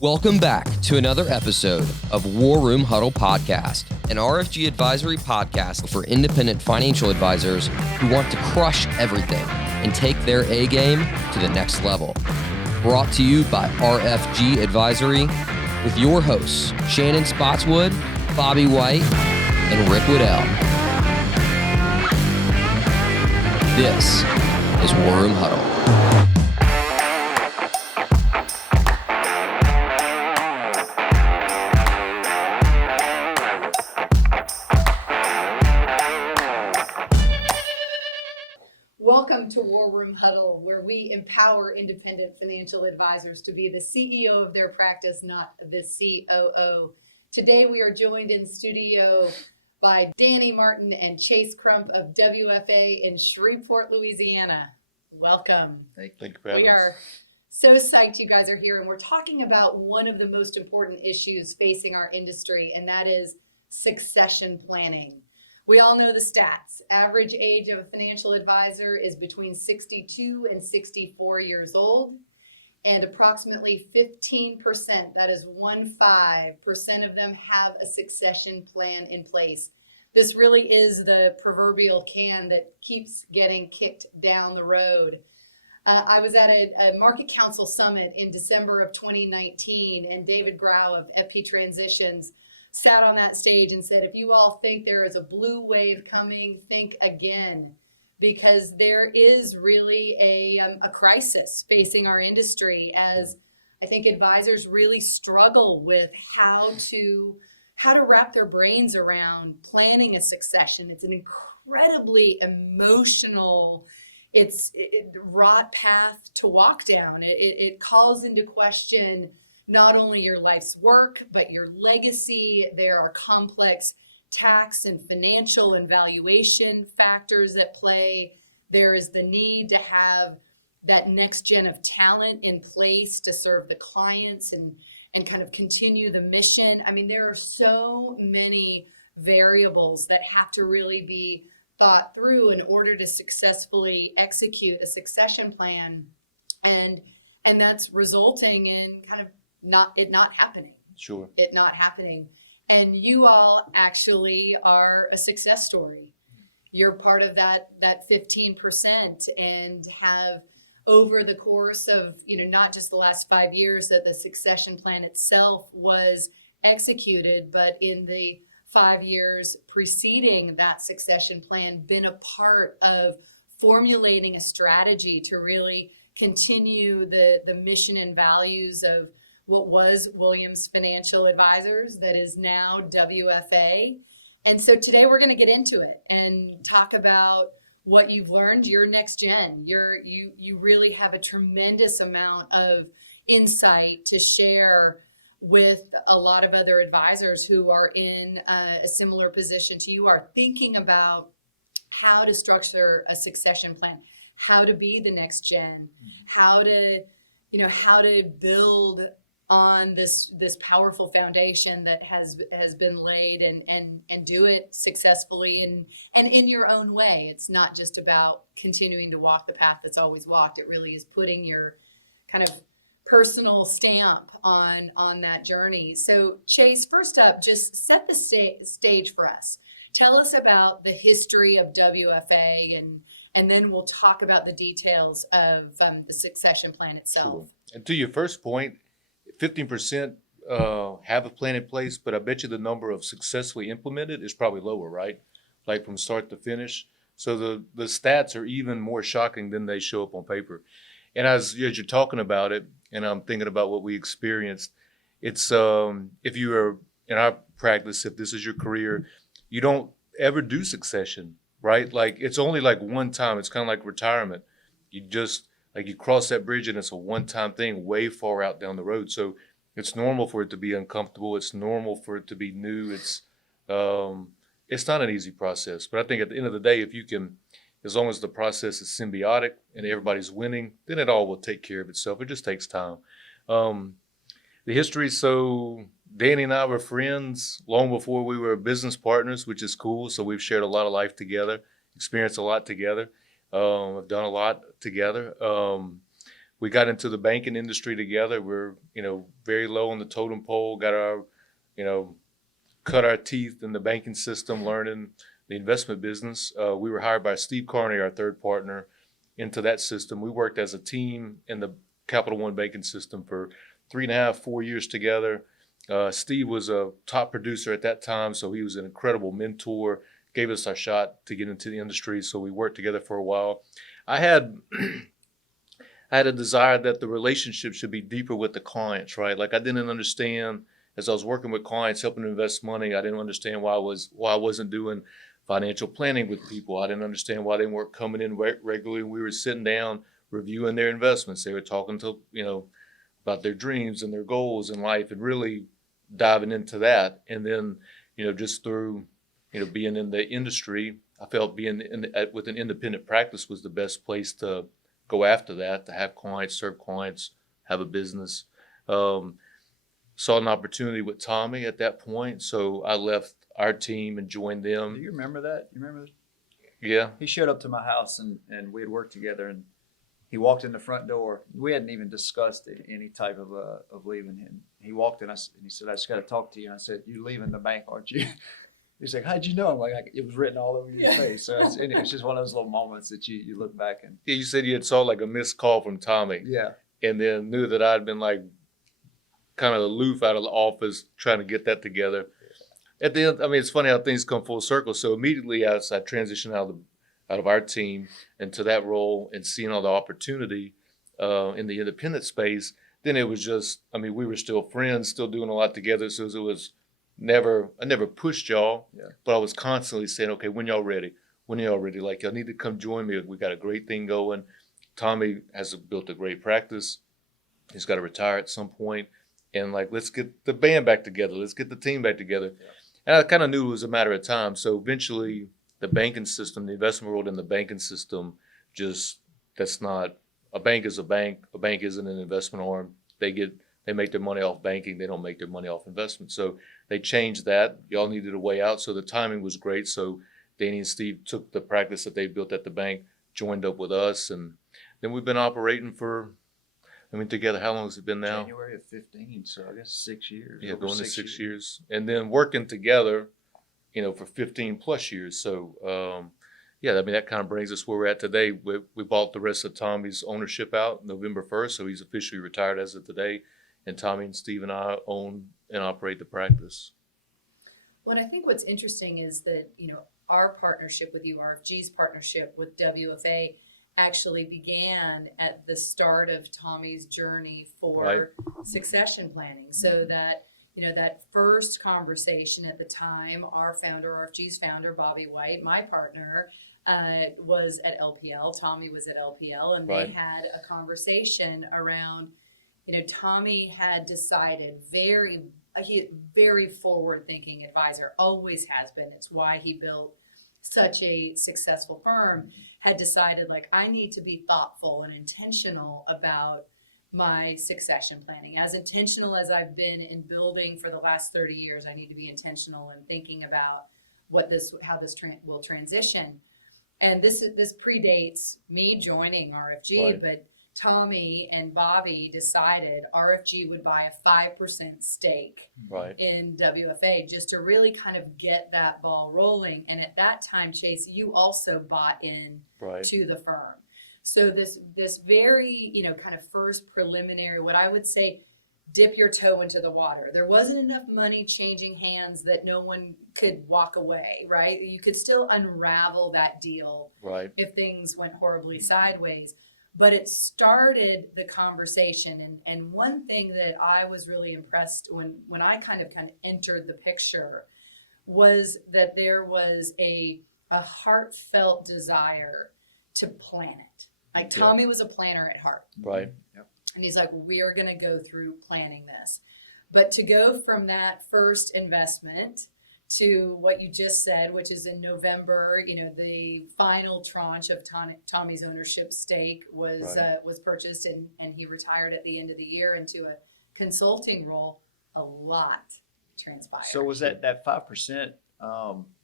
Welcome back to another episode of War Room Huddle Podcast, an RFG advisory podcast for independent financial advisors who want to crush everything and take their A game to the next level. Brought to you by RFG Advisory with your hosts, Shannon Spotswood, Bobby White, and Rick Woodell. This is War Room Huddle. Welcome to War Room Huddle, where we empower independent financial advisors to be the CEO of their practice, not the COO. Today we are joined in studio by Dany Martin and Chase Crump of WFA in Shreveport, Louisiana. Welcome. Thank you for having us. We are so psyched you guys are here, and we're talking about one of the most important issues facing our industry, and that is succession planning. We all know the stats. Average age of a financial advisor is between 62 and 64 years old, and approximately 15%, that is 15% of them have a succession plan in place. This really is the proverbial can that keeps getting kicked down the road. I was at a Market Council Summit in December of 2019, and David Grau of FP Transitions sat on that stage and said, if you all think there is a blue wave coming, think again, because there is really a crisis facing our industry as I think advisors really struggle with how to wrap their brains around planning a succession. It's an incredibly emotional, it's wrought path to walk down. It calls into question not only your life's work, but your legacy. There are complex tax and financial and valuation factors at play. There is the need to have that next gen of talent in place to serve the clients and kind of continue the mission. I mean, there are so many variables that have to really be thought through in order to successfully execute a succession plan. And that's resulting in kind of not happening. Sure. It not happening. And you all actually are a success story. You're part of that 15% and have over the course of, not just the last 5 years that the succession plan itself was executed, but in the 5 years preceding that succession plan, been a part of formulating a strategy to really continue the mission and values of what was Williams Financial Advisors, that is now WFA. And so today we're going to get into it and talk about what you've learned. You're next gen. You really have a tremendous amount of insight to share with a lot of other advisors who are in a similar position to you, are thinking about how to structure a succession plan, how to be the next gen, how to build on this powerful foundation that has been laid and do it successfully and in your own way. It's not just about continuing to walk the path that's always walked. It really is putting your kind of personal stamp on that journey. So Chase, first up, just set the stage for us. Tell us about the history of WFA and then we'll talk about the details of the succession plan itself. Sure. And to your first point, 15% have a plan in place, but I bet you the number of successfully implemented is probably lower, right? Like from start to finish. So the stats are even more shocking than they show up on paper. And as you're talking about it, and I'm thinking about what we experienced, it's if you are in our practice, if this is your career, you don't ever do succession, right? Like it's only like one time. It's kind of like retirement. You just you cross that bridge and it's a one-time thing way far out down the road. So it's normal for it to be uncomfortable. It's normal for it to be new. It's not an easy process. But I think at the end of the day, if you can, as long as the process is symbiotic and everybody's winning, then it all will take care of itself. It just takes time. The history, so Dany and I were friends long before we were business partners, which is cool. So we've shared a lot of life together, experienced a lot together. I've done a lot together. we got into the banking industry together. We're, very low on the totem pole, got our, cut our teeth in the banking system, learning the investment business. We were hired by Steve Carney, our third partner, into that system. We worked as a team in the Capital One banking system for 3.5, 4 years together. Steve was a top producer at that time, so he was an incredible mentor, gave us our shot to get into the industry. So we worked together for a while. I had a desire that the relationship should be deeper with the clients, right? Like I didn't understand, as I was working with clients, helping them invest money, I didn't understand why I wasn't doing financial planning with people. I didn't understand why they weren't coming in regularly. We were sitting down, reviewing their investments. They were talking to, about their dreams and their goals in life and really diving into that. And then, just through, being in the industry, I felt being with an independent practice was the best place to go after that, to have clients, serve clients, have a business. Saw an opportunity with Tommy at that point, so I left our team and joined them. Do you remember that? You remember that? Yeah. He showed up to my house and we had worked together, and he walked in the front door. We hadn't even discussed any type of leaving him. He walked in and he said, "I just got to talk to you." And I said, "You leaving the bank, aren't you?" He's like, "How'd you know?" I'm like, it was written all over your face. So it's just one of those little moments that you look back and. Yeah, you said you had saw like a missed call from Tommy. Yeah. And then knew that I'd been like kind of aloof out of the office trying to get that together. At the end, it's funny how things come full circle. So immediately as I transitioned out of our team into that role and seeing all the opportunity in the independent space, then it was just, we were still friends, still doing a lot together. So it was I never pushed y'all, but I was constantly saying, okay, when y'all ready? Like, y'all need to come join me. We got a great thing going. Tommy has built a great practice. He's got to retire at some point. And like, let's get the band back together. Let's get the team back together. Yeah. And I kind of knew it was a matter of time. So eventually the banking system, the investment world and the banking system, that's not, a bank is a bank. A bank isn't an investment arm. They make their money off banking. They don't make their money off investment. So they changed that. Y'all needed a way out. So the timing was great. So Dany and Steve took the practice that they built at the bank, joined up with us. And then we've been operating for, together, how long has it been now? January of 15, so I guess 6 years. Yeah, going to 6 years. And then working together, for 15 plus years. So, that kind of brings us where we're at today. We bought the rest of Tommy's ownership out November 1st, so he's officially retired as of today. And Tommy and Steve and I own and operate the practice. Well, and I think what's interesting is that, our partnership with you, RFG's partnership with WFA, actually began at the start of Tommy's journey for succession planning. So that, that first conversation at the time, our founder, RFG's founder, Bobby White, my partner, was at LPL. Tommy was at LPL, and they had a conversation around, Tommy had decided very forward-thinking advisor, always has been. It's why he built such a successful firm, had decided, like, I need to be thoughtful and intentional about my succession planning. As intentional as I've been in building for the last 30 years, I need to be intentional in thinking about how this will transition. And this predates me joining RFG, but Tommy and Bobby decided RFG would buy a 5% stake in WFA just to really kind of get that ball rolling. And at that time, Chase, you also bought in to the firm. So this very, kind of first preliminary, what I would say, dip your toe into the water. There wasn't enough money changing hands that no one could walk away, right? You could still unravel that deal if things went horribly sideways. But it started the conversation. And one thing that I was really impressed when I kind of entered the picture was that there was a heartfelt desire to plan it. Like Tommy was a planner at heart. And he's like, we are going to go through planning this. But to go from that first investment to what you just said, which is in November, the final tranche of Tommy's ownership stake was purchased, and he retired at the end of the year into a consulting role. A lot transpired. So was that 5%,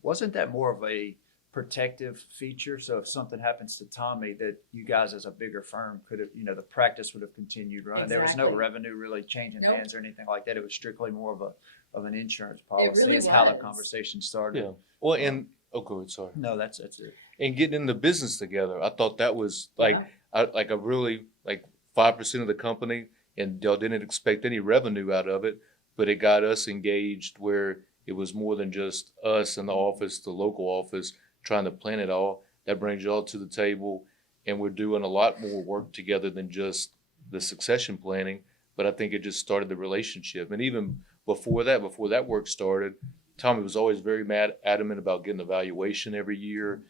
wasn't that more of a protective feature. So if something happens to Tommy, that you guys as a bigger firm could have, the practice would have continued running. There was no Exactly. revenue really changing Nope. hands or anything like that. It was strictly more of an insurance policy. really is how the was. conversation started. Yeah. Well, and go ahead. Sorry. No, that's it. And getting in the business together, I thought that was like, like a really like 5% of the company, and y'all didn't expect any revenue out of it, but it got us engaged where it was more than just us in the office, the local office, trying to plan it all. That brings y'all to the table, and we're doing a lot more work together than just the succession planning. But I think it just started the relationship. And even before that work started, Tommy was always very adamant about getting a valuation every year.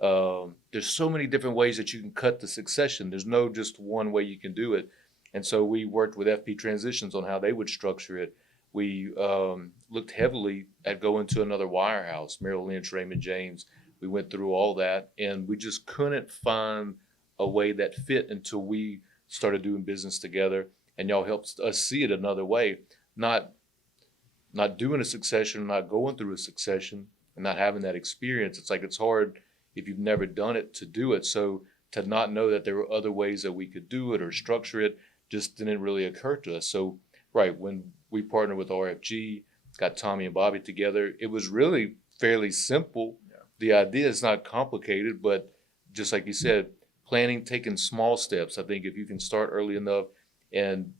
There's so many different ways that you can cut the succession. There's no just one way you can do it. And so we worked with FP Transitions on how they would structure it. We looked heavily at going to another wirehouse, Merrill Lynch, Raymond James. We went through all that, and we just couldn't find a way that fit until we started doing business together. And y'all helped us see it another way, not doing a succession, not going through a succession, and not having that experience. It's like it's hard if you've never done it to do it. So to not know that there were other ways that we could do it or structure it just didn't really occur to us. So, right, when we partnered with RFG, got Tommy and Bobby together, it was really fairly simple. Yeah. The idea is not complicated, but just like you said, planning, taking small steps. I think if you can start early enough and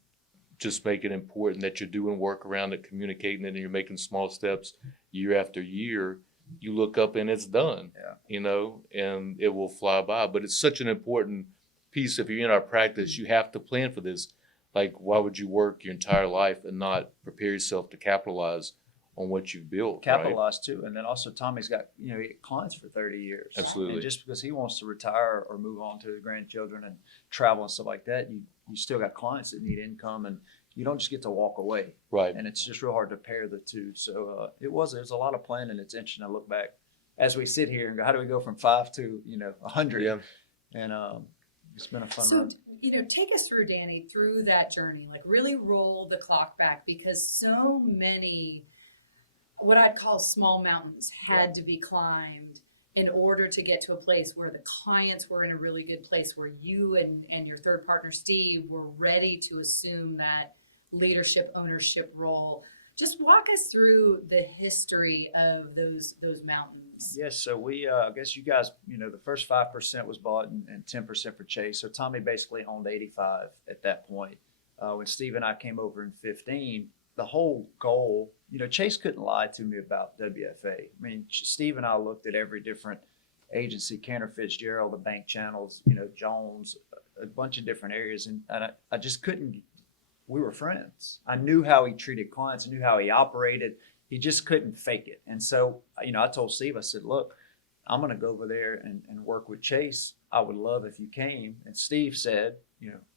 just make it important that you're doing work around it, communicating it, and you're making small steps year after year, you look up and it's done, and it will fly by. But it's such an important piece. If you're in our practice, you have to plan for this. Like, why would you work your entire life and not prepare yourself to capitalize on what you've built? Capitalize too. And then also Tommy's got, he had clients for 30 years. Absolutely. And just because he wants to retire or move on to the grandchildren and travel and stuff like that, you still got clients that need income, and you don't just get to walk away. Right. And it's just real hard to pair the two. So there's a lot of planning. It's interesting to look back as we sit here and go, how do we go from 5 to 100? Yeah. And it's been a fun So, run. take us through, Dany, through that journey, like really roll the clock back, because so many, what I'd call small mountains had to be climbed in order to get to a place where the clients were in a really good place, where you and your third partner, Steve, were ready to assume that leadership, ownership role. Just walk us through the history of those mountains. Yes, so we, I guess you guys, the first 5% was bought and 10% for Chase. So Tommy basically owned 85 at that point. When Steve and I came over in 15, the whole goal, Chase couldn't lie to me about WFA. I mean, Steve and I looked at every different agency, Cantor Fitzgerald, the bank channels, Jones, a bunch of different areas. And I just couldn't, we were friends. I knew how he treated clients. I knew how he operated. He just couldn't fake it. And so, I told Steve, I said, look, I'm going to go over there and work with Chase. I would love if you came. And Steve said,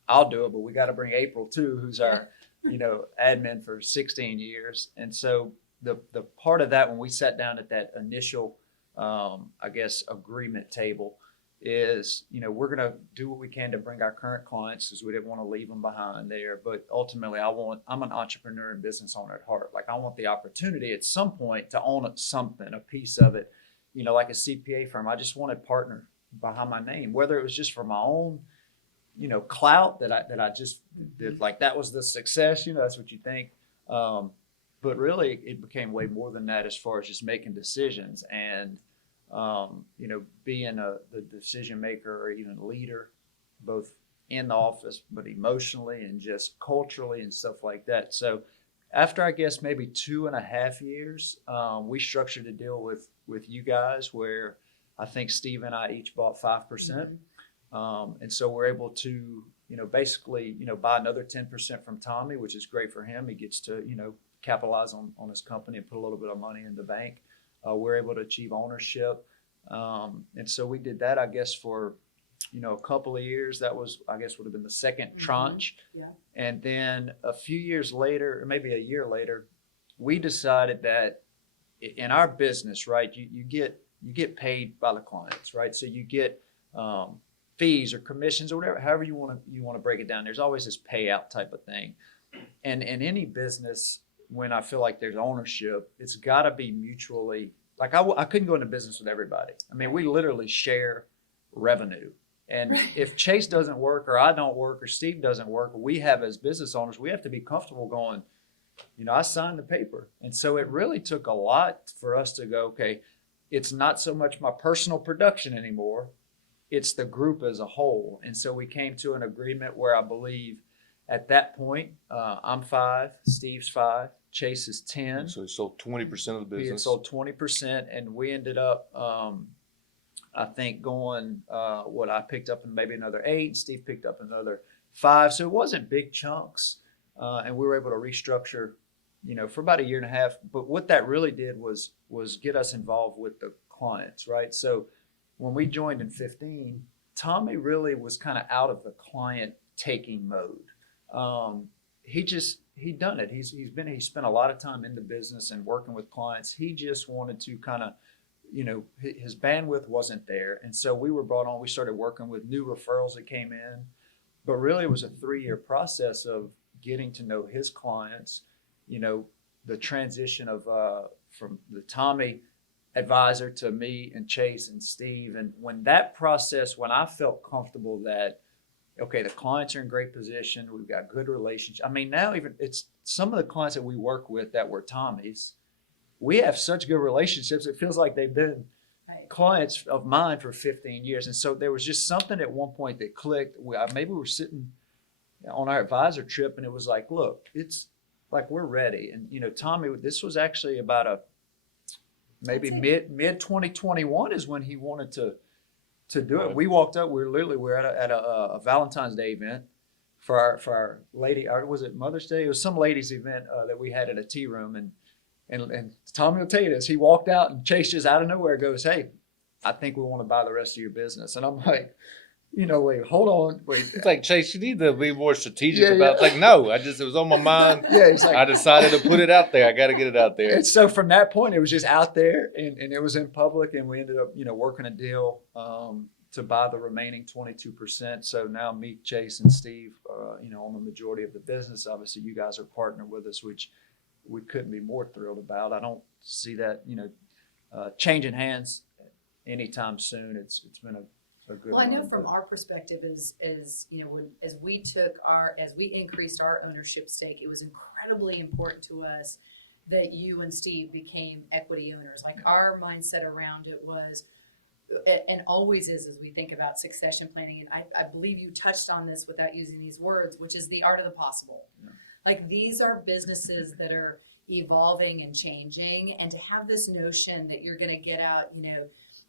I'll do it, but we got to bring April too, who's our, admin for 16 years. And so the part of that, when we sat down at that initial, agreement table, is, we're going to do what we can to bring our current clients, because we didn't want to leave them behind there. But ultimately, I'm an entrepreneur and business owner at heart. Like, I want the opportunity at some point to own something, a piece of it, like a CPA firm. I just wanted partner behind my name, whether it was just for my own, clout that I just did, like that was the success, that's what you think. But really it became way more than that, as far as just making decisions and, being the decision maker or even leader, both in the office, but emotionally and just culturally and stuff like that. So after, I guess, maybe 2.5 years, we structured a deal with you guys where I think Steve and I each bought 5%. And so we're able to, basically, buy another 10% from Tommy, which is great for him. He gets to, capitalize on his company and put a little bit of money in the bank. We're able to achieve ownership. And so we did that, I guess, for, a couple of years. That was, I guess, would have been the second tranche. Yeah. And then a few years later, or maybe a year later, we decided that in our business, right, you get paid by the clients, right? So you get fees or commissions or whatever, however you want to break it down. There's always this payout type of thing. And in any business, when I feel like there's ownership, it's got to be mutually like I couldn't go into business with everybody. I mean, we literally share revenue. And if Chase doesn't work, or I don't work, or Steve doesn't work, we have as business owners, we have to be comfortable going, I signed the paper. And so it really took a lot for us to go, okay, it's not so much my personal production anymore. It's the group as a whole. And so we came to an agreement where I believe at that point, I'm 5, Steve's 5, Chase is 10. So he sold 20% of the We had business. sold 20%, and we ended up, I think, going what I picked up in maybe another 8, Steve picked up another 5. So it wasn't big chunks, and we were able to restructure, for about a year and a half. But what that really did was get us involved with the clients, right? So when we joined in 15, Tommy really was kind of out of the client taking mode. He'd done it. He spent a lot of time in the business and working with clients. He just wanted to kind of, his bandwidth wasn't there. And so we were brought on, we started working with new referrals that came in, but really it was a 3-year process of getting to know his clients, the transition of, from the Tommy advisor to me and Chase and Steve. And when I felt comfortable that, okay, the clients are in great position, we've got good relationships. I mean, now even it's some of the clients that we work with that were Tommy's, we have such good relationships. It feels like they've been clients of mine for 15 years. And so there was just something at one point that clicked. Maybe we were sitting on our advisor trip and it was like, look, it's like, we're ready. And, Tommy, this was actually about maybe mid 2021 is when he wanted to do it. We walked up, we were at a Valentine's Day event for our lady, or was it Mother's Day? It was some ladies event that we had at a tea room. And Tommy will tell you this, he walked out and Chase just out of nowhere goes, hey, I think we want to buy the rest of your business. And I'm like, wait, hold on. Wait. It's like, Chase, you need to be more strategic about it. It's like, no, it was on my mind. Yeah, he's like, I decided to put it out there. I got to get it out there. And so from that point, it was just out there and it was in public, and we ended up, working a deal to buy the remaining 22%. So now me, Chase, and Steve, on the majority of the business. Obviously, you guys are partnered with us, which we couldn't be more thrilled about. I don't see that, changing hands anytime soon. It's been a good. Well, I know from our perspective as we increased our ownership stake, it was incredibly important to us that you and Steve became equity owners. Like, our mindset around it was, and always is, as we think about succession planning, and I believe you touched on this without using these words, which is the art of the possible. Yeah. Like, these are businesses that are evolving and changing, and to have this notion that you're going to get out,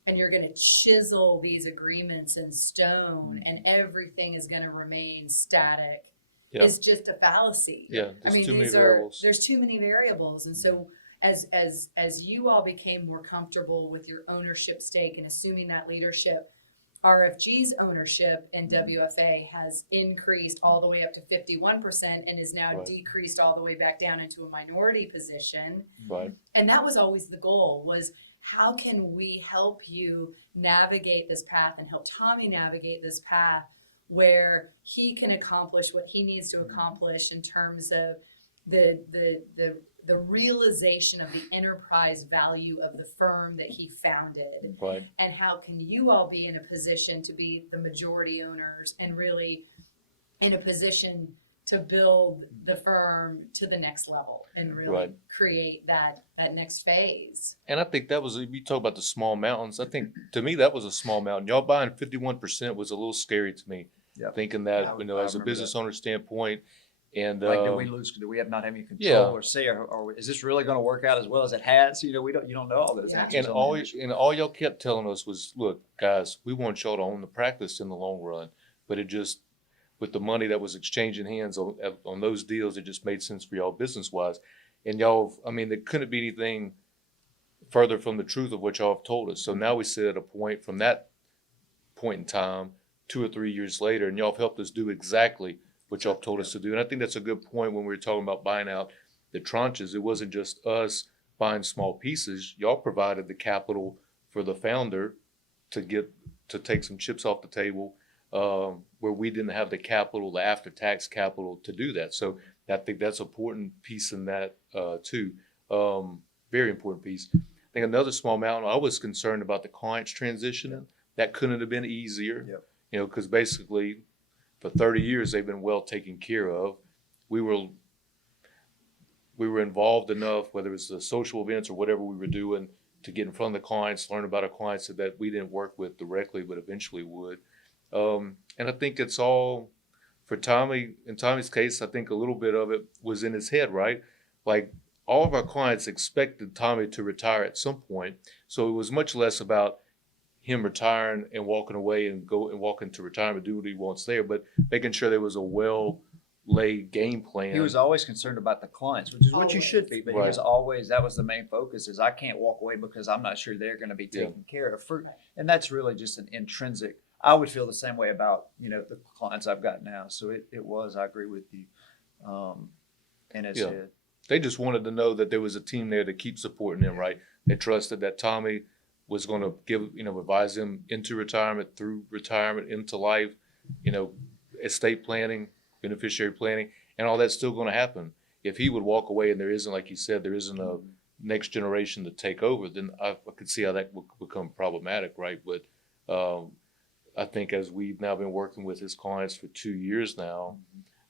and you're going to chisel these agreements in stone and everything is going to remain static is just a fallacy. Yeah, there's too many variables. There's too many variables. And so as you all became more comfortable with your ownership stake and assuming that leadership, RFG's ownership in WFA has increased all the way up to 51% and is now decreased all the way back down into a minority position. Right. And that was always the goal, was how can we help you navigate this path and help Tommy navigate this path where he can accomplish what he needs to accomplish in terms of the realization of the enterprise value of the firm that he founded. Right. And how can you all be in a position to be the majority owners and really in a position to build the firm to the next level and really create that next phase. And I think that was, you talk about the small mountains. I think to me, that was a small mountain. Y'all buying 51% was a little scary to me. Yep. Thinking that, as a business owner standpoint, and like, do we not have any control or say, or is this really going to work out as well as it has? You don't know all those answers. And all y'all kept telling us was, look, guys, we want y'all to own the practice in the long run, but it just, with the money that was exchanging hands on those deals, it just made sense for y'all business wise. And y'all, there couldn't be anything further from the truth of what y'all have told us. So now we sit at a point from that point in time, 2 or 3 years later, and y'all have helped us do exactly what y'all have told us to do. And I think that's a good point when we were talking about buying out the tranches. It wasn't just us buying small pieces. Y'all provided the capital for the founder to take some chips off the table, where we didn't have the capital, the after-tax capital to do that. So I think that's an important piece in that too. Very important piece. think another small mountain, I was concerned about the clients transitioning. That couldn't have been easier. Yep. You know, because basically for 30 years they've been well taken care of. We were involved enough, whether it's the social events or whatever we were doing, to get in front of the clients, learn about our clients that we didn't work with directly, but eventually would. And I think it's all, for Tommy, in Tommy's case, I think a little bit of it was in his head, right? Like, all of our clients expected Tommy to retire at some point. So it was much less about him retiring and walking away and walk into retirement, do what he wants there, but making sure there was a well-laid game plan. He was always concerned about the clients, which is what you should be, but he was always, that was the main focus, is I can't walk away because I'm not sure they're going to be taken care of. And that's really just an intrinsic. I would feel the same way about, the clients I've got now. So it was, I agree with you. And it's they just wanted to know that there was a team there to keep supporting them, right? They trusted that Tommy was going to advise them into retirement, through retirement, into life, estate planning, beneficiary planning, and all that's still going to happen. If he would walk away and there isn't, like you said, there isn't a next generation to take over, then I could see how that would become problematic, right? But I think as we've now been working with his clients for 2 years now,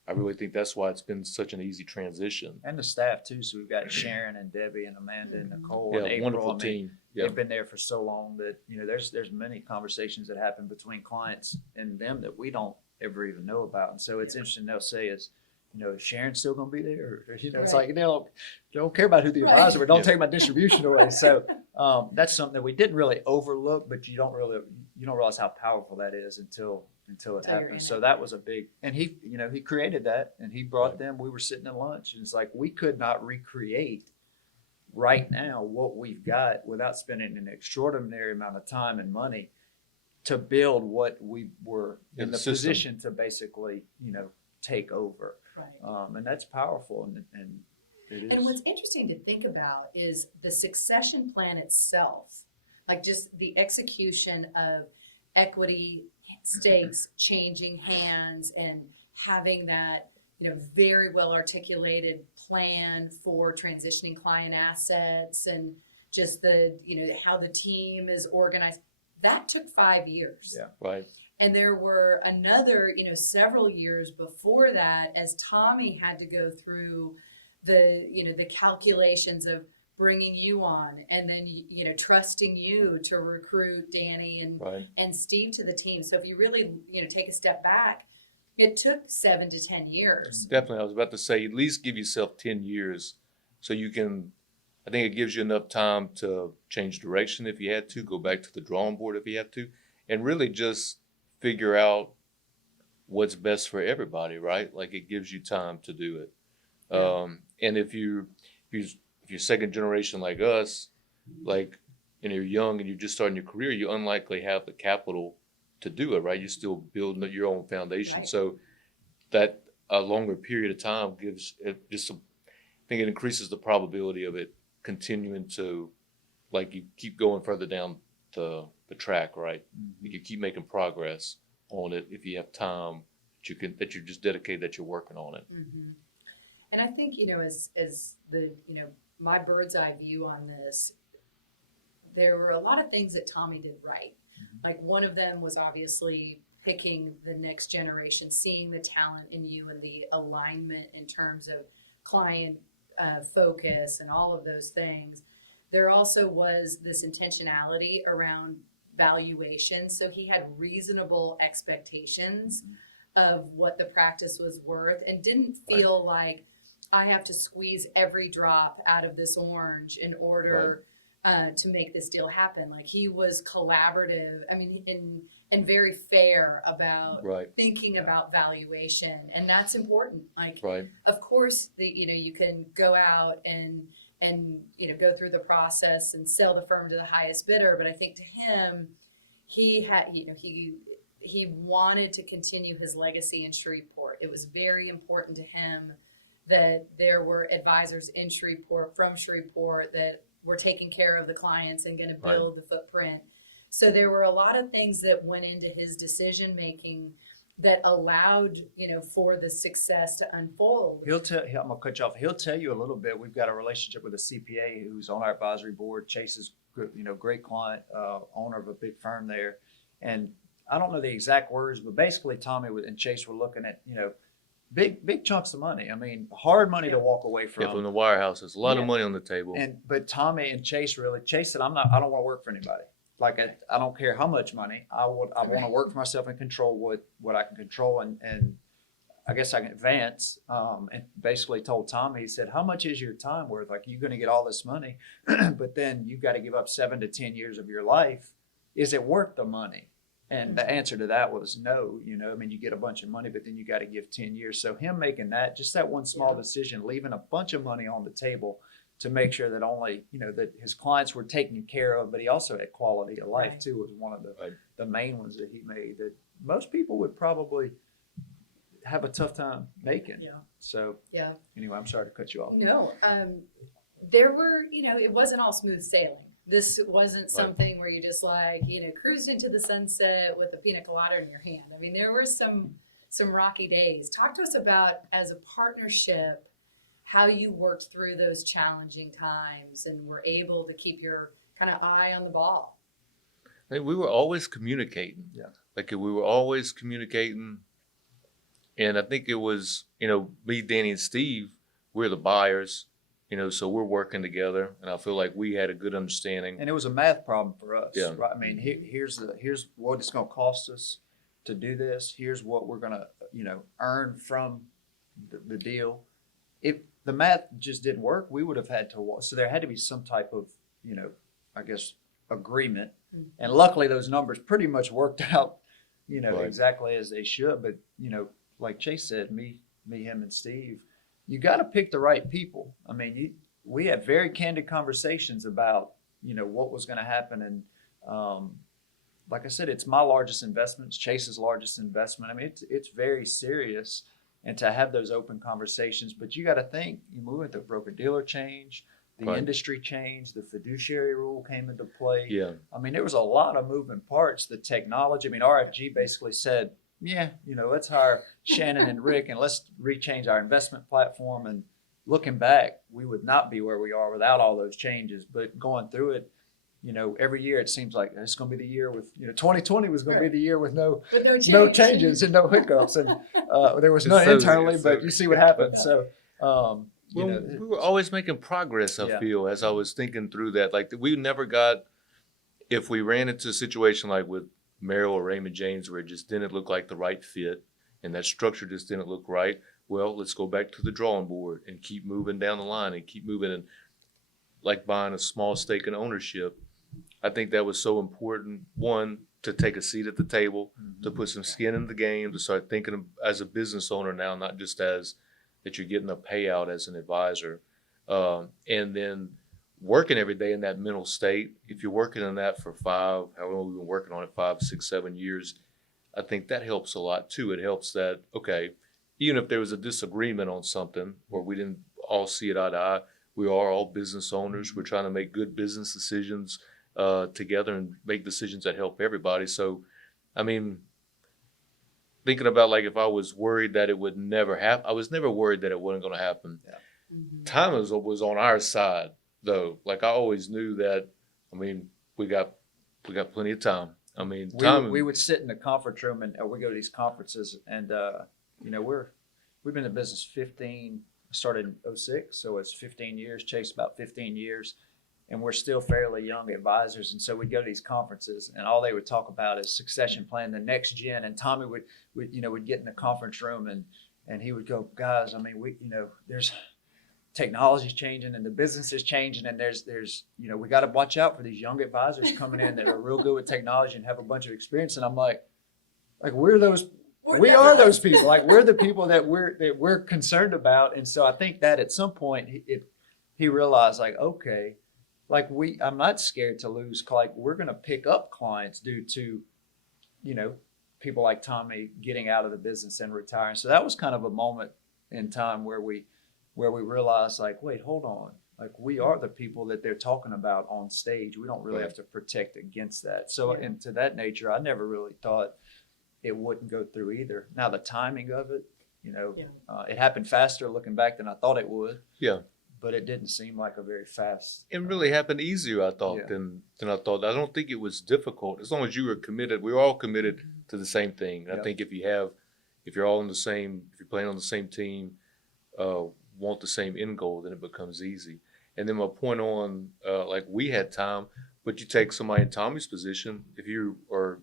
I really think that's why it's been such an easy transition. And the staff too. So we've got Sharon and Debbie and Amanda and Nicole and April. Wonderful team. They've been there for so long that, there's many conversations that happen between clients and them that we don't ever even know about. And so it's interesting, they'll say is Sharon's still going to be there? Or, it's like, they don't care about who the advisor, but don't take my distribution away. So that's something that we didn't really overlook, but you don't realize how powerful that is until it happens. So that was a big, and he created that, and he brought them. We were sitting at lunch, and it's like, we could not recreate right now what we've got without spending an extraordinary amount of time and money to build what we were in the position to basically, take over. Right. And that's powerful. And it is. And what's interesting to think about is the succession plan itself, like just the execution of equity stakes changing hands and having that, very well articulated plan for transitioning client assets and just the, how the team is organized. That took 5 years. Yeah. Right. And there were another, several years before that, as Tommy had to go through the, the calculations of bringing you on and then, trusting you to recruit Dany and Steve to the team. So if you really, take a step back, it took 7 to 10 years. Definitely. I was about to say, at least give yourself 10 years so you can, I think it gives you enough time to change direction if you had to, go back to the drawing board if you have to, and really just figure out what's best for everybody, right? Like, it gives you time to do it. And if you're second generation like us, like, you're young and you're just starting your career, you unlikely have the capital to do it, right? You're still building your own foundation. Right. So that a longer period of time gives it just, I think it increases the probability of it continuing to, like, you keep going further down the track, right? Mm-hmm. You keep making progress on it if you have time that you're just dedicated, that you're working on it. Mm-hmm. And I think, as the, my bird's eye view on this, there were a lot of things that Tommy did right. Mm-hmm. Like, one of them was obviously picking the next generation, seeing the talent in you and the alignment in terms of client focus and all of those things. There also was this intentionality around valuation. So he had reasonable expectations of what the practice was worth and didn't feel like I have to squeeze every drop out of this orange in order to make this deal happen. Like, he was collaborative, and very fair about thinking about valuation. And that's important. Like, of course, you can go out and go through the process and sell the firm to the highest bidder. But I think to him, he had, he wanted to continue his legacy in Shreveport. It was very important to him that there were advisors in Shreveport, from Shreveport, that were taking care of the clients and going to build the footprint. So there were a lot of things that went into his decision making that allowed, for the success to unfold. I'm gonna cut you off. He'll tell you a little bit. We've got a relationship with a CPA who's on our advisory board. Chase is, great client, owner of a big firm there. And I don't know the exact words, but basically Tommy and Chase were looking at, big chunks of money. I mean, hard money to walk away from. Yeah, from the wirehouses, a lot Yeah. of money on the table. But Tommy and Chase said, I don't want to work for anybody. Like, I don't care how much money. I want to work for myself and control what I can control. And I guess I can advance. And basically told Tommy, he said, how much is your time worth? Like, you're going to get all this money, but then you've got to give up 7 to 10 years of your life. Is it worth the money? And the answer to that was no. You get a bunch of money, but then you got to give 10 years. So him making that one small decision, leaving a bunch of money on the table to make sure that only, that his clients were taken care of, but he also had quality of life too, was one of the main ones that he made that most people would probably have a tough time making. Yeah. So anyway, I'm sorry to cut you off. No, there were, it wasn't all smooth sailing. This wasn't something where you just cruised into the sunset with a pina colada in your hand. I mean, there were some rocky days. Talk to us about, as a partnership, how you worked through those challenging times and were able to keep your kind of eye on the ball. We were always communicating. Yeah. Like, we were always communicating. And I think it was, me, Danny, and Steve, we're the buyers, so we're working together. And I feel like we had a good understanding. And it was a math problem for us. Yeah. Right? I mean, here's what it's going to cost us to do this. Here's what we're going to, earn from the deal. If the math just didn't work, we would have had to, so there had to be some type of, I guess, agreement. Mm-hmm. And luckily those numbers pretty much worked out, Right. exactly as they should. But, like Chase said, me, him, and Steve, you got to pick the right people. I mean, we had very candid conversations about, what was going to happen. And like I said, it's my largest investment. It's Chase's largest investment. I mean, it's very serious. And to have those open conversations, but you got to think, you move into broker-dealer change, the Right. industry change, the fiduciary rule came into play. Yeah. I mean, there was a lot of moving parts. The technology, I mean, RFG basically said, let's hire Shannon and Rick and let's rechange our investment platform. And looking back, we would not be where we are without all those changes. But going through it, every year it seems like it's going to be the year with, 2020 was going to be the year with no changes and no hiccups. And there was none internally, but you see what happened. So, we were always making progress, I feel, as I was thinking through that. Like, we never got, if we ran into a situation like with Merrill or Raymond James where it just didn't look like the right fit and that structure just didn't look right, well, let's go back to the drawing board and keep moving down the line and keep moving. And like buying a small stake in ownership, I think that was so important, one, to take a seat at the table, to put some skin in the game, to start thinking of, as a business owner now, not just as that you're getting a payout as an advisor. And then working every day in that mental state. If you're working in that for however long we've been working on it, 5, 6, 7 years, I think that helps a lot too. It helps that, okay, even if there was a disagreement on something or we didn't all see it eye to eye, we are all business owners. We're trying to make good business decisions together and make decisions that help everybody. So, I mean, thinking about like if I was worried that it would never happen, I was never worried that it wasn't going to happen. Yeah. Mm-hmm. Time was on our side though. Like I always knew that. I mean, we got plenty of time. I mean, we would sit in the conference room and we go to these conferences and we've been in business 15. Started in 2006, so it's 15 years. Chase about 15 years. And we're still fairly young advisors. And so we'd go to these conferences and all they would talk about is succession plan, the next gen. And Tommy would get in the conference room and he would go, guys, I mean, there's technology's changing and the business is changing. And there's we got to watch out for these young advisors coming in that are real good with technology and have a bunch of experience. And I'm like we're those, we are those people. Like we're the people that we're concerned about. And so I think that at some point he realized like, okay, like I'm not scared to lose. Like we're going to pick up clients due to, people like Tommy getting out of the business and retiring. So that was kind of a moment in time where we realized like, wait, hold on. Like we are the people that they're talking about on stage. We don't really have to protect against that. So, and to that nature, I never really thought, it wouldn't go through either. Now the timing of it, Yeah. it happened faster looking back than I thought it would. Yeah. But it didn't seem like a very fast. It really happened easier, I thought, Yeah. than I thought. I don't think it was difficult. As long as you were committed, we were all committed to the same thing. Yep. I think if you're all if you're playing on the same team, want the same end goal, then it becomes easy. And then my point on, like we had time, but you take somebody in Tommy's position, if you are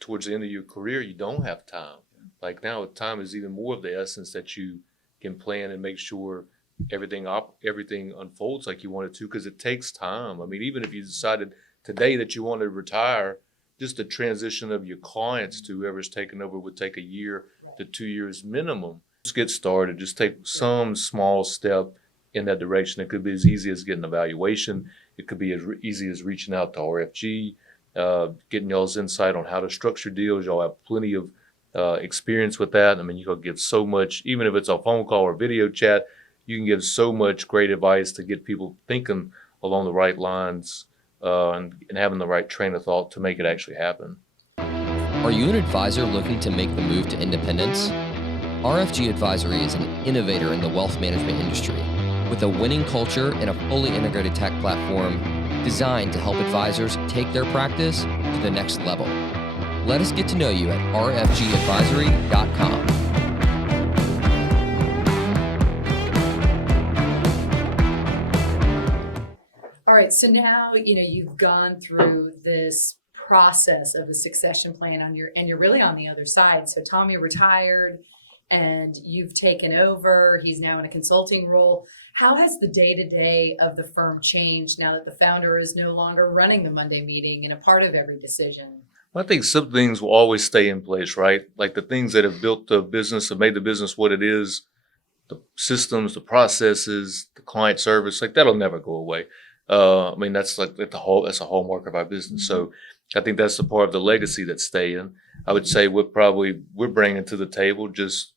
towards the end of your career, you don't have time. Like now, time is even more of the essence that you can plan and make sure everything unfolds like you want it to, because it takes time. I mean, even if you decided today that you wanted to retire, just the transition of your clients to whoever's taking over would take a year to 2 years minimum. Just get started. Just take some small step in that direction. It could be as easy as getting a valuation. It could be as easy as reaching out to RFG, getting y'all's insight on how to structure deals. Y'all have plenty of experience with that. I mean, you can give so much, even if it's a phone call or video chat, you can give so much great advice to get people thinking along the right lines and having the right train of thought to make it actually happen. Are you an advisor looking to make the move to independence? RFG Advisory is an innovator in the wealth management industry with a winning culture and a fully integrated tech platform designed to help advisors take their practice to the next level. Let us get to know you at rfgadvisory.com. All right, so now you've gone through this process of a succession plan and you're really on the other side. So Tommy retired and you've taken over. He's now in a consulting role. How has the day-to-day of the firm changed now that the founder is no longer running the Monday meeting and a part of every decision? I think some things will always stay in place, right? Like the things that have built the business, have made the business what it is, the systems, the processes, the client service, like that'll never go away. I mean, that's like that's a hallmark of our business. So I think that's the part of the legacy that's staying. I would say we're bringing to the table just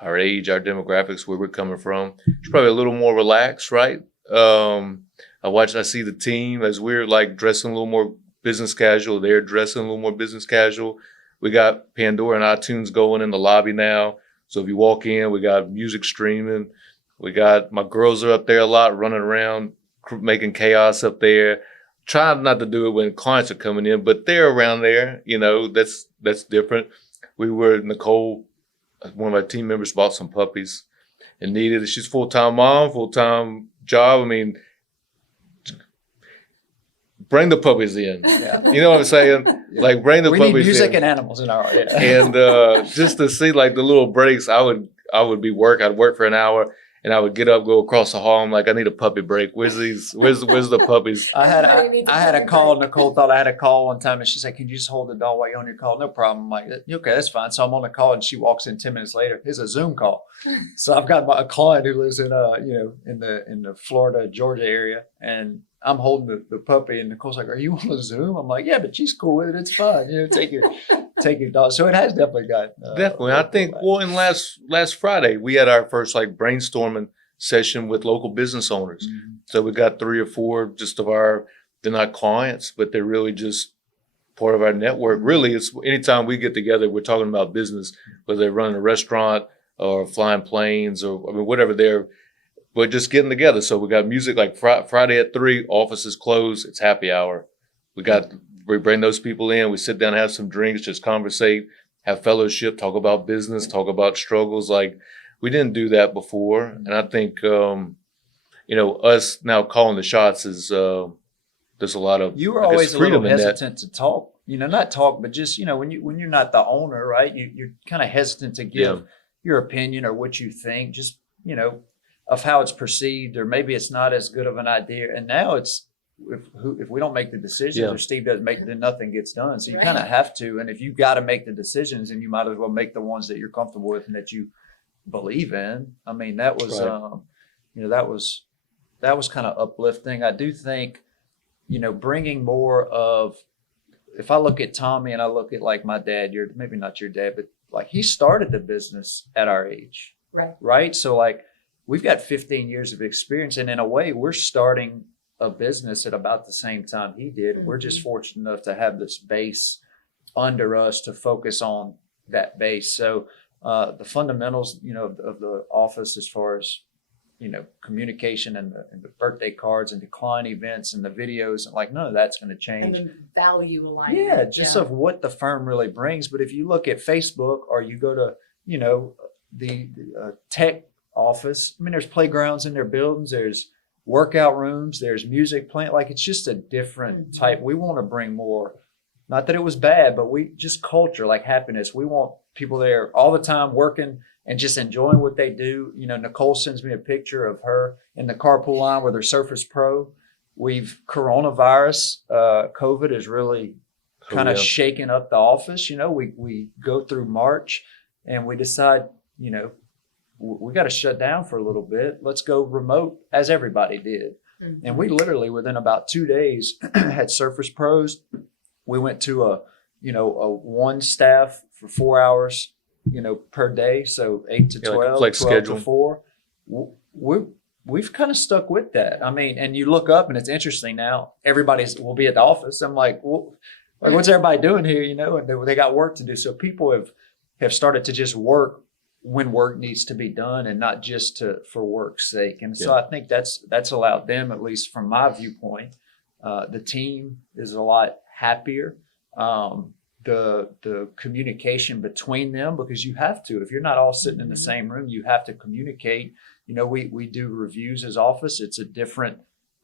our age, our demographics, where we're coming from. It's probably a little more relaxed, right? I see the team as we're like dressing a little more business casual. They're dressing a little more business casual. We got Pandora and iTunes going in the lobby now. So if you walk in, we got music streaming. We got my girls are up there a lot, running around, making chaos up there. Trying not to do it when clients are coming in, but they're around there. That's different. Nicole, one of our team members, bought some puppies and needed it. She's full-time mom, full-time job. I mean, bring the puppies in. Yeah. You know what I'm saying? Like bring the We puppies in. need music and animals in our And just to see like the little breaks, I would I'd work for an hour and I would get up, go across the hall. I'm like, I need a puppy break. Where's the puppies? I had a call. Nicole thought I had a call one time, and she said, "Can you just hold the dog while you're on your call?" No problem. I'm like, okay, that's fine. So I'm on the call, and she walks in 10 minutes later. It's a Zoom call. So I've got a client who lives in in the Florida, Georgia area, and I'm holding the puppy, and Nicole's like, "Are you on a Zoom?" I'm like, "Yeah, but she's cool with it. It's fine. Take your dog." So it has definitely got definitely. I think in last Friday we had our first like brainstorming session with local business owners. Mm-hmm. So we got 3 or 4 just they're not clients, but they're really just part of our network. Really, it's anytime we get together, we're talking about business, whether they're running a restaurant or flying planes or whatever but just getting together. So we got music like Friday at 3, office is closed, it's happy hour. We bring those people in, we sit down, have some drinks, just conversate, have fellowship, talk about business, talk about struggles. Like we didn't do that before. And I think, us now calling the shots is, there's a lot of, you were always a little freedom in that. hesitant to talk, not talk, but just, when you're not the owner, right? You're kind of hesitant to give your opinion or what you think, just, of how it's perceived, or maybe it's not as good of an idea. And now it's, if we don't make the decisions or Steve doesn't make, then nothing gets done. So you kind of have to. And if you got to make the decisions, and you might as well make the ones that you're comfortable with and that you believe in. I mean, that was, that was kind of uplifting. I do think, bringing more of, if I look at Tommy and I look at like my dad, maybe not your dad, but like he started the business at our age. Right. So like we've got 15 years of experience, and in a way we're starting a business at about the same time he did. Mm-hmm. We're just fortunate enough to have this base under us to focus on that base. So the fundamentals, of the office as far as, communication and the birthday cards and decline events and the videos, and like none of that's going to change. And the value alignment. Yeah, just of what the firm really brings. But if you look at Facebook or you go to, the tech office, I mean, there's playgrounds in their buildings, there's workout rooms, there's music playing. Like, it's just a different type. We want to bring more, not that it was bad, but we just culture, like happiness. We want people there all the time working and just enjoying what they do. Nicole sends me a picture of her in the carpool line with her Surface Pro. Coronavirus, COVID is really kind of shaking up the office. We go through March and we decide, we got to shut down for a little bit. Let's go remote, as everybody did. Mm-hmm. And we literally, within about 2 days, had Surface Pros. We went to a one staff for 4 hours, per day. So 8 to 12, like 12 schedule. to 4. We've kind of stuck with that. I mean, and you look up and it's interesting now, will be at the office. I'm like, well, what's everybody doing here? And they got work to do. So people have started to just work when work needs to be done and not just for work's sake. And so I think that's allowed them, at least from my viewpoint, the team is a lot happier. The communication between them, because you have to, if you're not all sitting in the same room, you have to communicate. We do reviews as office. It's a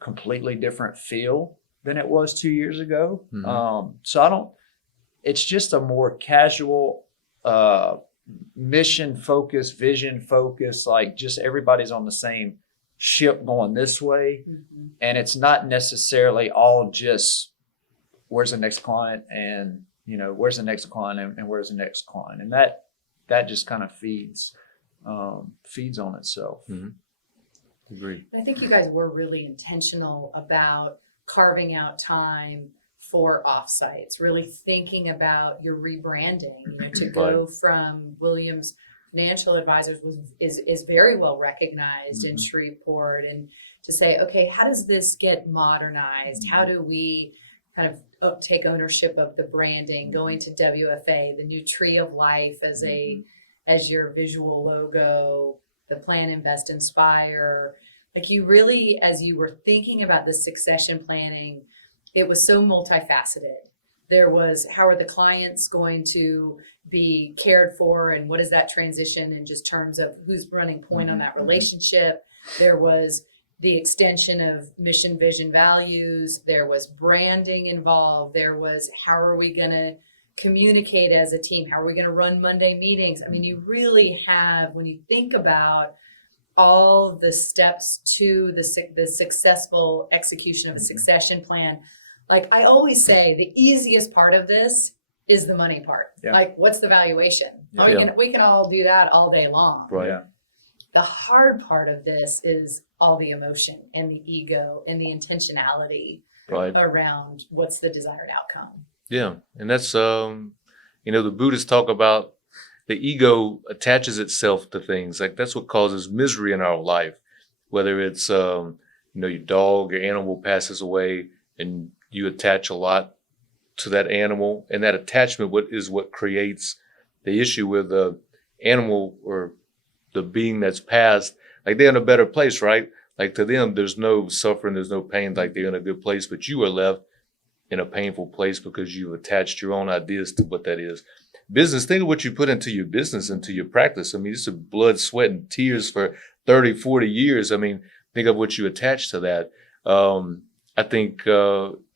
completely different feel than it was 2 years ago. Mm-hmm. It's just a more casual, mission focused, vision focused, like just everybody's on the same ship going this way. Mm-hmm. And it's not necessarily all just where's the next client and, where's the next client and where's the next client. And that just kind of feeds on itself. Mm-hmm. Agree. I think you guys were really intentional about carving out time for offsites, really thinking about your rebranding, to go from Williams Financial Advisors is very well recognized in Shreveport, and to say, okay, how does this get modernized? How do we kind of take ownership of the branding, going to WFA, the new Tree of Life as your visual logo, the Plan, Invest, Inspire. Like, you really, as you were thinking about the succession planning, it was so multifaceted. There was, how are the clients going to be cared for, and what is that transition in just terms of who's running point on that relationship? There was the extension of mission, vision, values. There was branding involved. There was, how are we going to communicate as a team? How are we going to run Monday meetings? I mean, you really have, when you think about all the steps to the successful execution of a succession plan, like I always say, the easiest part of this is the money part. Yeah. Like, what's the valuation? We can all do that all day long. Right. Yeah. The hard part of this is all the emotion and the ego and the intentionality around what's the desired outcome. Yeah. And that's, the Buddhists talk about the ego attaches itself to things. Like, that's what causes misery in our life. Whether it's, your dog, your animal passes away and you attach a lot to that animal, and that attachment is what creates the issue with the animal or the being that's passed. Like, they're in a better place, right? Like, to them, there's no suffering, there's no pain, like they're in a good place, but you are left in a painful place because you attached your own ideas to what that is. Business, think of what you put into your business, into your practice. I mean, it's a blood, sweat, and tears for 30, 40 years. I mean, think of what you attach to that. I think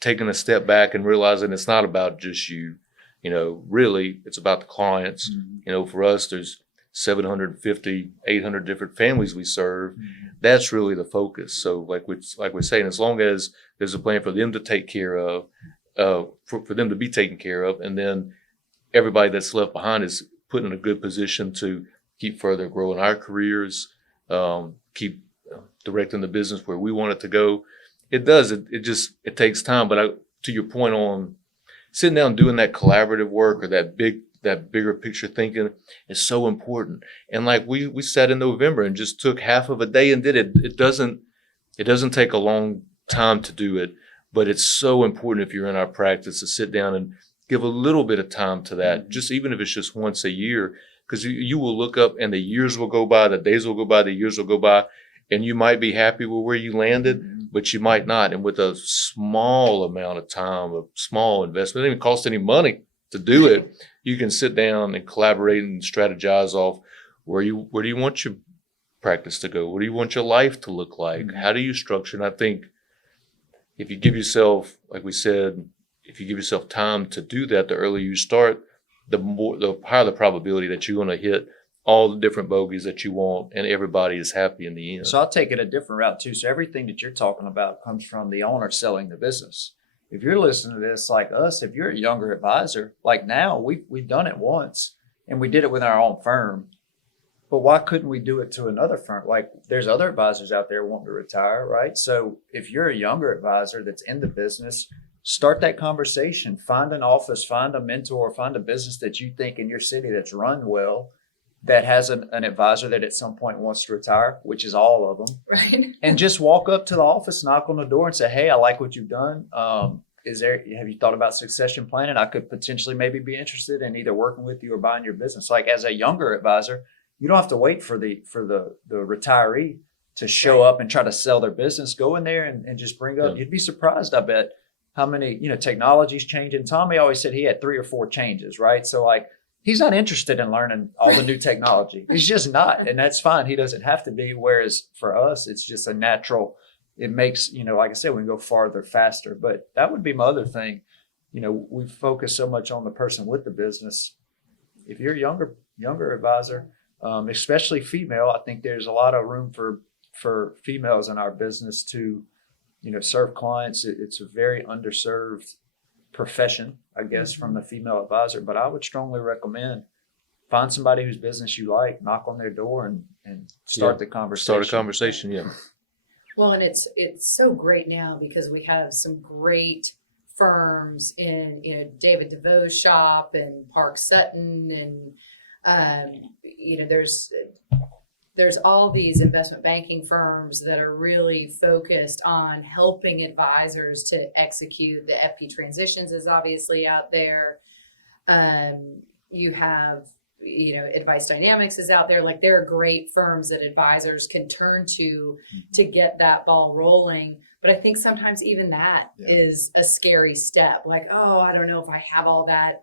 taking a step back and realizing it's not about just you, really, it's about the clients. Mm-hmm. For us, there's 750, 800 different families we serve. Mm-hmm. That's really the focus. So like we're saying, as long as there's a plan for them to take care of, for them to be taken care of, and then everybody that's left behind is put in a good position to keep further growing our careers, keep directing the business where we want it to go. It does. It takes time. But to your point on sitting down and doing that collaborative work or that bigger picture thinking is so important. And like we sat in November and just took half of a day and did it. It doesn't take a long time to do it, but it's so important if you're in our practice to sit down give a little bit of time to that, just even if it's just once a year, because you will look up and the years will go by, the days will go by, the years will go by, and you might be happy with where you landed, but you might not. And with a small amount of time, a small investment, it doesn't even cost any money to do it. You can sit down and collaborate and strategize off where do you want your practice to go? What do you want your life to look like? How do you structure? And I think if you give yourself, like we said, if you give yourself time to do that, the earlier you start, the higher the probability that you're going to hit all the different bogeys that you want, and everybody is happy in the end. So I'll take it a different route too. So everything that you're talking about comes from the owner selling the business. If you're listening to this like us, if you're a younger advisor, like now, we've done it once and we did it with our own firm. But why couldn't we do it to another firm? Like there's other advisors out there wanting to retire, right? So if you're a younger advisor that's in the business, start that conversation. Find an office, find a mentor, find a business that you think in your city that's run well, that has an advisor that at some point wants to retire, which is all of them. Right. And just walk up to the office, knock on the door and say, hey, I like what you've done. Have you thought about succession planning? I could potentially maybe be interested in either working with you or buying your business. Like as a younger advisor, you don't have to wait for the retiree to show up and try to sell their business. Go in there and just bring up, you'd be surprised, I bet, how many, technology's changing. Tommy always said he had 3 or 4 changes, right? So like, he's not interested in learning all the new technology. He's just not. And that's fine. He doesn't have to be. Whereas for us, it's just a natural, it makes, like I said, we can go farther, faster. But that would be my other thing. We focus so much on the person with the business. If you're a younger advisor, especially female, I think there's a lot of room for females in our business to, serve clients. It's a very underserved profession, I guess, from the female advisor. But I would strongly recommend find somebody whose business you like, knock on their door and start the conversation. Start a conversation, yeah. Well, and it's so great now because we have some great firms in David DeVoe's shop and Park Sutton, and there's all these investment banking firms that are really focused on helping advisors to execute. The FP Transitions is obviously out there. You have, Advice Dynamics is out there. Like there are great firms that advisors can turn to get that ball rolling. But I think sometimes even that is a scary step. Like, oh, I don't know if I have all that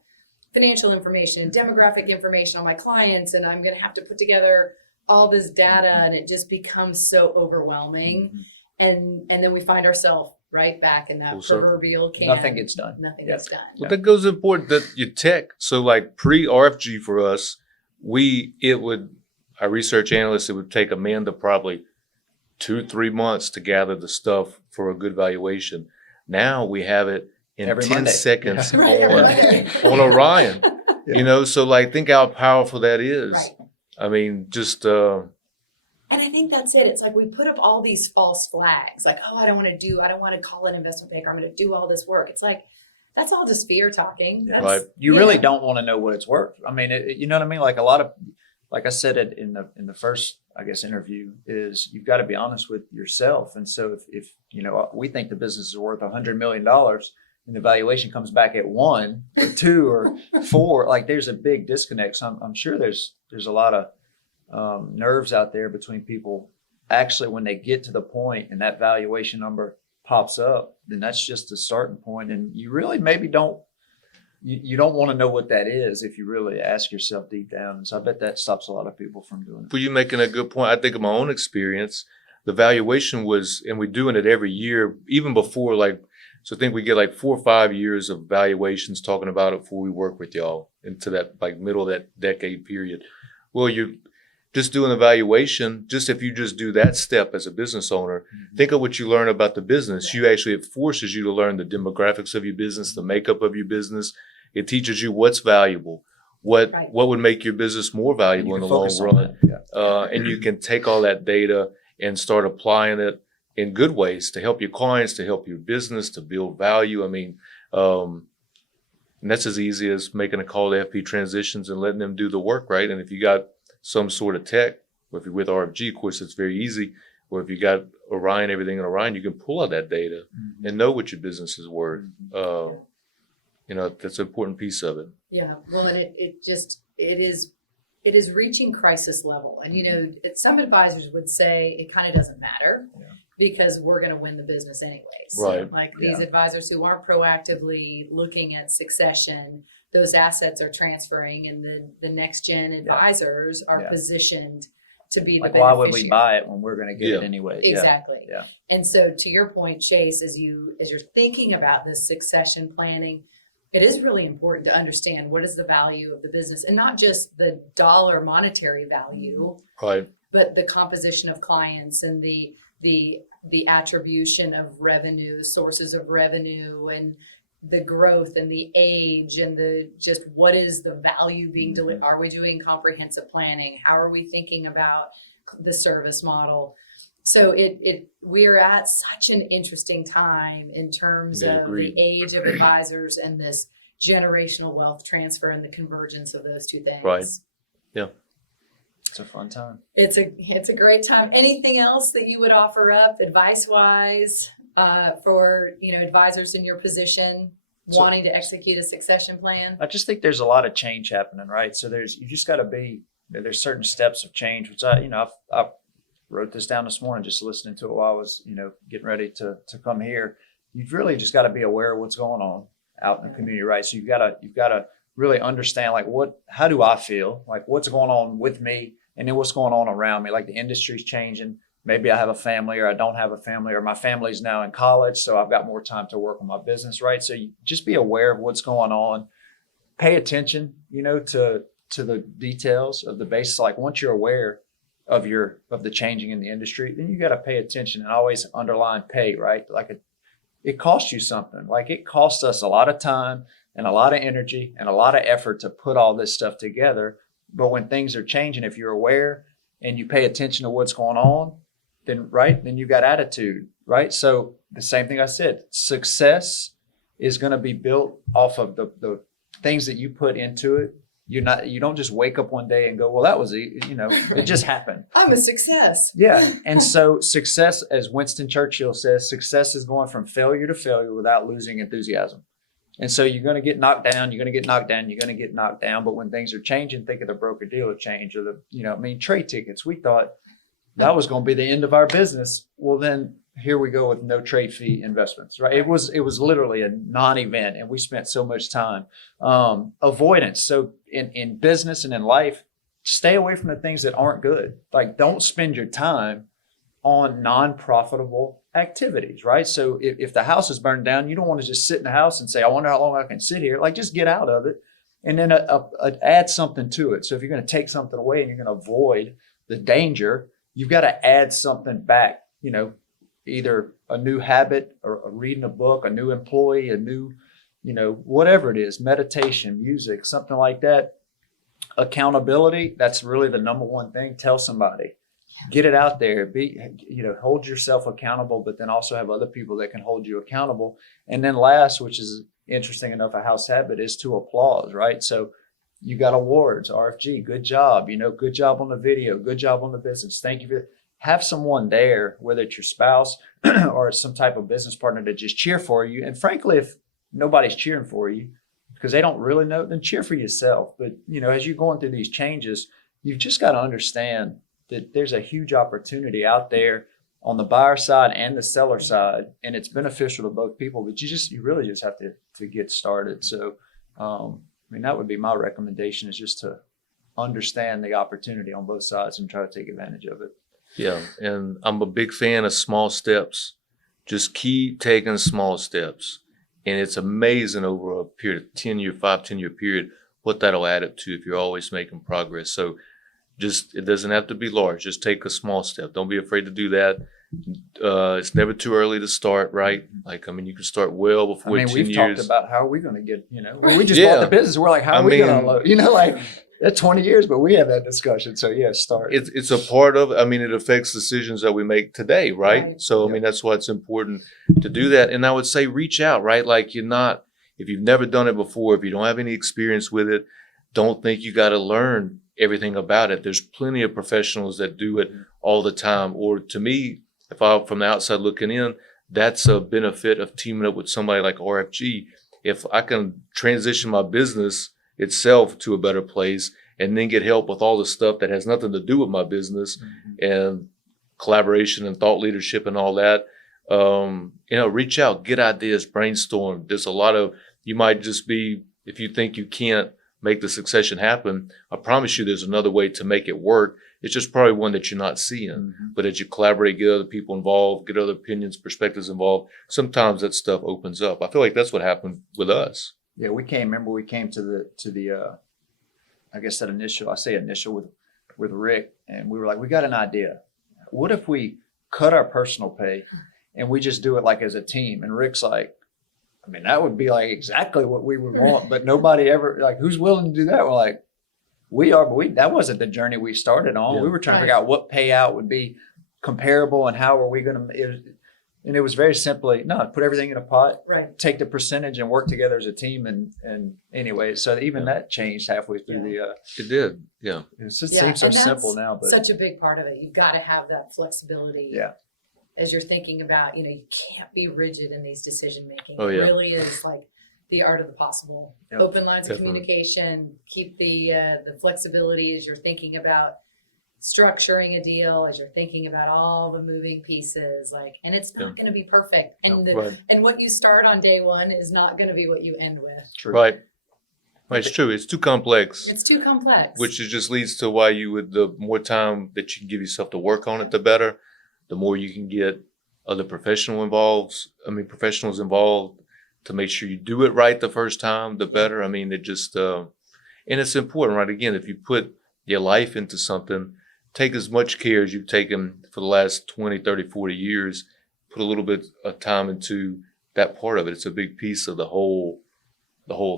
financial information, demographic information on my clients, and I'm going to have to put together all this data, and it just becomes so overwhelming. And then we find ourselves right back in that proverbial can. Nothing gets done. Nothing gets done. Well, that goes important that you tech. So like pre-RFG for us, our research analysts, it would take Amanda probably 2-3 months to gather the stuff for a good valuation. Now we have it in Every 10 Monday. seconds Right. on Orion. So like think how powerful that is. Right. I mean, just And I think that's it. It's like we put up all these false flags, like, oh, I don't want to call an investment banker. I'm going to do all this work. It's like, that's all just fear talking. That's, Right. You really don't want to know what it's worth. I mean, you know what I mean? Like like I said it in the first, I guess, interview, is you've got to be honest with yourself. And so if we think the business is worth $100 million and the valuation comes back at 1 or 2 or 4, like there's a big disconnect. So I'm sure there's a lot of nerves out there between people. Actually, when they get to the point and that valuation number pops up, then that's just a starting point. And you really maybe you don't want to know what that is if you really ask yourself deep down. And so I bet that stops a lot of people from doing it. for you making a good point, I think of my own experience, the valuation was, and we're doing it every year, even before so I think we get like 4 or 5 years of valuations talking about it before we work with y'all into that like middle of that decade period. Well, you're just doing the valuation. Just if you just do that step as a business owner, think of what you learn about the business. It forces you to learn the demographics of your business, the makeup of your business. It teaches you what's valuable, what would make your business more valuable in the long run. And you can take all that data and start applying it in good ways to help your clients, to help your business, to build value. I mean, and that's as easy as making a call to FP Transitions and letting them do the work, right? And if you got some sort of tech, or if you're with RFG, of course, it's very easy. Or if you got Orion, everything in Orion, you can pull out that data and know what your business is worth. And that's an important piece of it. Yeah, well, and it is reaching crisis level. And, some advisors would say it kind of doesn't matter because we're going to win the business anyways. Right. Like these advisors who aren't proactively looking at succession, those assets are transferring and the next gen advisors are positioned to be the beneficiary. Why would we buy it when we're going to get it anyway? Exactly. Yeah. And so to your point, Chase, as you're thinking about this succession planning, it is really important to understand what is the value of the business, and not just the dollar monetary value, Right. but the composition of clients and the attribution of revenue, sources of revenue, and the growth and the age and just what is the value being delivered? Are we doing comprehensive planning? How are we thinking about the service model? So we're at such an interesting time in terms of the age of advisors and this generational wealth transfer and the convergence of those two things. Right. Yeah. It's a fun time. It's a great time. Anything else that you would offer up advice wise for advisors in your position wanting to execute a succession plan? I just think there's a lot of change happening, right? So you just got to be, there's certain steps of change, which I wrote this down this morning, just listening to it while I was, getting ready to come here. You've really just got to be aware of what's going on out in the community, right? So you've got to really understand, like, how do I feel? Like, what's going on with me? And then what's going on around me? Like, the industry's changing. Maybe I have a family, or I don't have a family, or my family's now in college, so I've got more time to work on my business, right? So you just be aware of what's going on. Pay attention, to the details of the basics. Like, once you're aware of the changing in the industry, then you got to pay attention, and always underline pay, right? Like, it costs you something. Like, it costs us a lot of time and a lot of energy and a lot of effort to put all this stuff together. But when things are changing, if you're aware and you pay attention to what's going on, then you got attitude, right? So the same thing I said, success is going to be built off of the things that you put into it. You don't just wake up one day and go, well, that was it just happened. I'm a success. Yeah. And so success, as Winston Churchill says, success is going from failure to failure without losing enthusiasm. And so you're going to get knocked down, you're going to get knocked down, you're going to get knocked down. But when things are changing, think of the broker-dealer change, or trade tickets. We thought that was going to be the end of our business. Well, then here we go with no trade fee investments, right? It was literally a non-event, and we spent so much time. Avoidance. So in business and in life, stay away from the things that aren't good. Like, don't spend your time on non-profitable activities, right? So if the house is burned down, you don't want to just sit in the house and say, I wonder how long I can sit here. Like, just get out of it, and then add something to it. So if you're going to take something away and you're going to avoid the danger, you've got to add something back, either a new habit, or reading a book, a new employee, a new, whatever it is, meditation, music, something like that. Accountability, that's really the number one thing. Tell somebody, get it out there, hold yourself accountable, but then also have other people that can hold you accountable. And then last, which is interesting enough, a house habit, is to applause, right? So you got awards, RFG, good job, good job on the video, good job on the business. Thank you for have someone there, whether it's your spouse or some type of business partner, to just cheer for you. And frankly, if nobody's cheering for you because they don't really know, then cheer for yourself. But, as you're going through these changes, you've just got to understand that there's a huge opportunity out there on the buyer side and the seller side, and it's beneficial to both people, but you really just have to get started. So, that would be my recommendation, is just to understand the opportunity on both sides and try to take advantage of it. Yeah, and I'm a big fan of small steps. Just keep taking small steps. And it's amazing over a period of 10-year period, what that'll add up to if you're always making progress. So it doesn't have to be large. Just take a small step. Don't be afraid to do that. It's never too early to start, right? Like, you can start well before 10 years. We've talked about how are we going to get, we just bought the business. We're like, how are we going to load? That's 20 years, but we have that discussion. So start. It's a part of, it affects decisions that we make today, right? So, that's why it's important to do that. And I would say reach out, right? Like, if you've never done it before, if you don't have any experience with it, don't think you got to learn everything about it. There's plenty of professionals that do it all the time. Or to me, if I'm from the outside looking in, that's a benefit of teaming up with somebody like RFG. if I can transition my business itself to a better place and then get help with all the stuff that has nothing to do with my business and collaboration and thought leadership and all that, reach out, get ideas, brainstorm. There's a lot of, you might just be, if you think you can't make the succession happen, I promise you there's another way to make it work. It's just probably one that you're not seeing. But as you collaborate, get other people involved, get other opinions, perspectives involved, sometimes that stuff opens up. I feel like that's what happened with us. Yeah, we came to the I guess that initial with Rick, and we were like, we got an idea. What if we cut our personal pay and we just do it like as a team? And Rick's like, I mean, that would be like exactly what we would want, but nobody ever, like, who's willing to do that? We're like, we are, but that wasn't the journey we started on. Yeah. We were trying to figure out what payout would be comparable and how are we going to, and it was very simply, no, put everything in a pot, Right. take the percentage and work together as a team. And anyway, so even that changed halfway through It did. Yeah. it just Yeah, seems so and that's simple now, but such a big part of it. You've got to have that flexibility. yeah. As you're thinking about, you can't be rigid in these decision making. Oh, yeah. It really is like the art of the possible. Yep. Open lines of Definitely. communication, keep the flexibility as you're thinking about structuring a deal, as you're thinking about all the moving pieces, and it's not Yeah. going to be perfect. And Right. and what you start on day one is not going to be what you end with. True. Right. It's true. It's too complex. It's too complex. Which just leads to why the more time that you can give yourself to work on it, the better. The more you can get other professionals involved to make sure you do it right the first time, the better. I mean, it just, and it's important, right? Again, if you put your life into something, take as much care as you've taken for the last 20, 30, 40 years, put a little bit of time into that part of it. It's a big piece of the whole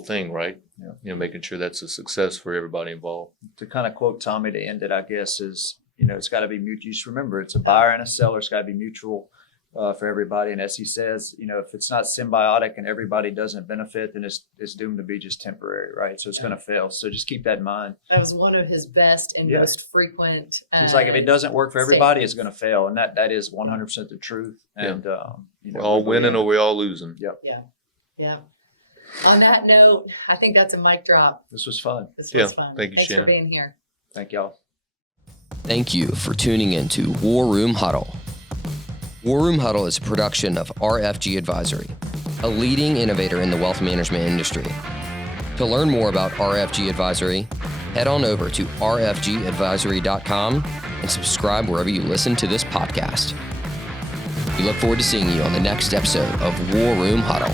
thing, right? Yeah. Making sure that's a success for everybody involved. To kind of quote Tommy to end it, I guess, is, it's got to be mutual. Just remember, it's a buyer and a seller. It's got to be mutual for everybody. And as he says, if it's not symbiotic and everybody doesn't benefit, then it's doomed to be just temporary, right? So it's going to fail. So just keep that in mind. that was one of his best and Yeah. most frequent. He's like, if it doesn't work for everybody, it's going to fail. And that is 100% the truth. And, We're all winning or we're all losing. Yeah. On that note, I think that's a mic drop. This was fun. This was Yeah. fun. Thank you, Thanks Shannon. for being here. Thank y'all. Thank you for tuning in to War Room Huddle. War Room Huddle is a production of RFG Advisory, a leading innovator in the wealth management industry. To learn more about RFG Advisory, head on over to rfgadvisory.com and subscribe wherever you listen to this podcast. We look forward to seeing you on the next episode of War Room Huddle.